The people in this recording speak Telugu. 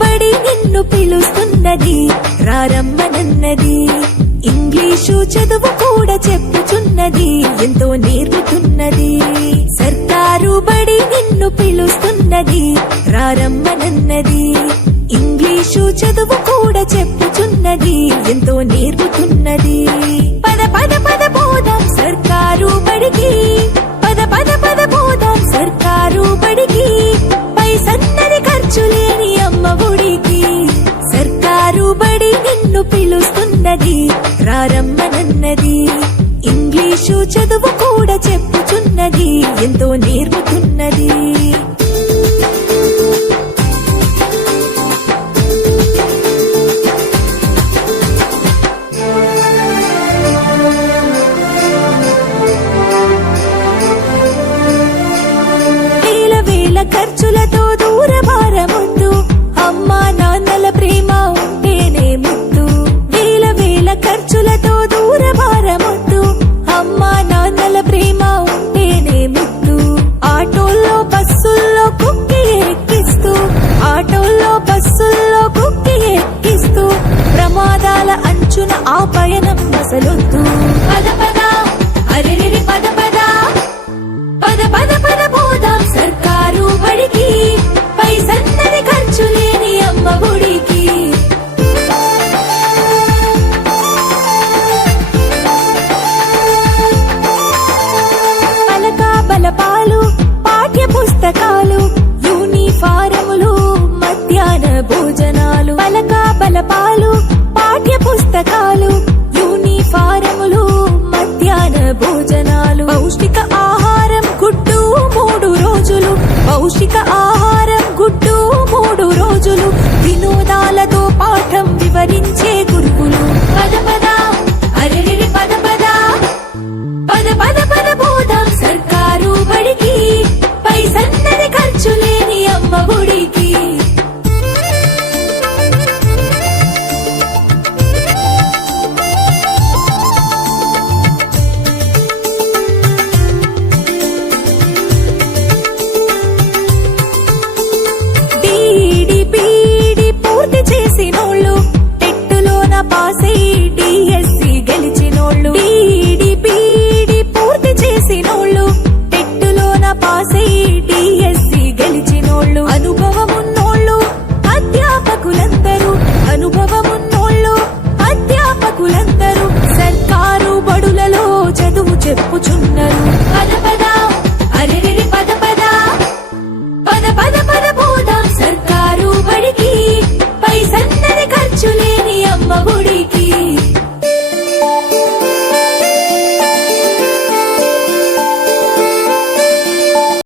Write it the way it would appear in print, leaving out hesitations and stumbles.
బడి నిన్ను పిలుస్తున్నది, రారమ్మనన్నది. ఇంగ్లీషు చదువు కూడా చెప్పుచున్నది, ఎంతో నేర్పుతున్నది. సర్కారు బడి నిన్ను పిలుస్తున్నది, రారమ్మనన్నది. ఇంగ్లీషు చదువు కూడా చెప్పుచున్నది, ఎంతో నేర్పుతున్నది. పద పద పద పోదాం సర్కారు బడికి, పద పద పద పోదాం సర్కారు బడికి. పైసన్నది ఖర్చు లేని అమ్మ ఒడికి. సర్కారు బడి నిన్ను పిలుస్తున్నది, రారమ్మనన్నది. ఇంగ్లీషు చదువు కూడా చెప్పుచున్నది, ఎంతో నేర్పుతున్నది. ఖర్చులతో దూరభారముద్దు, అమ్మా నాన్నల ప్రేమ ఉంటేనే ముద్దు. వేల వేల ఖర్చులతో దూరభారముద్దు, అమ్మా నాన్నల ప్రేమ ఉంటేనే ముద్దు. ఆటోల్లో బస్సుల్లో కుక్కి ఎక్కిస్తూ, ఆటోల్లో బస్సుల్లో కుక్కి ఎక్కిస్తూ, ప్రమాదాల అంచున ఆ పయనం అసలొద్దు. పద పద అరెరెరి పద పద, పద పద పద పోదాం సర్కారు బడికి. పైసన్నది ఖర్చు లేని అమ్మ ఒడికి. పలక బలపాలు, పాఠ్య పుస్తకాలు, యూనిఫారములు, మధ్యాహ్న భోజనాలు. పలక బలపాలు, పాఠ్య పుస్తకాలు, యూనిఫారములు, మధ్యాహ్న భోజనాలు. పౌష్టిక ఆహారం గుడ్డు 3 రోజులు, పౌష్టిక ఆహారం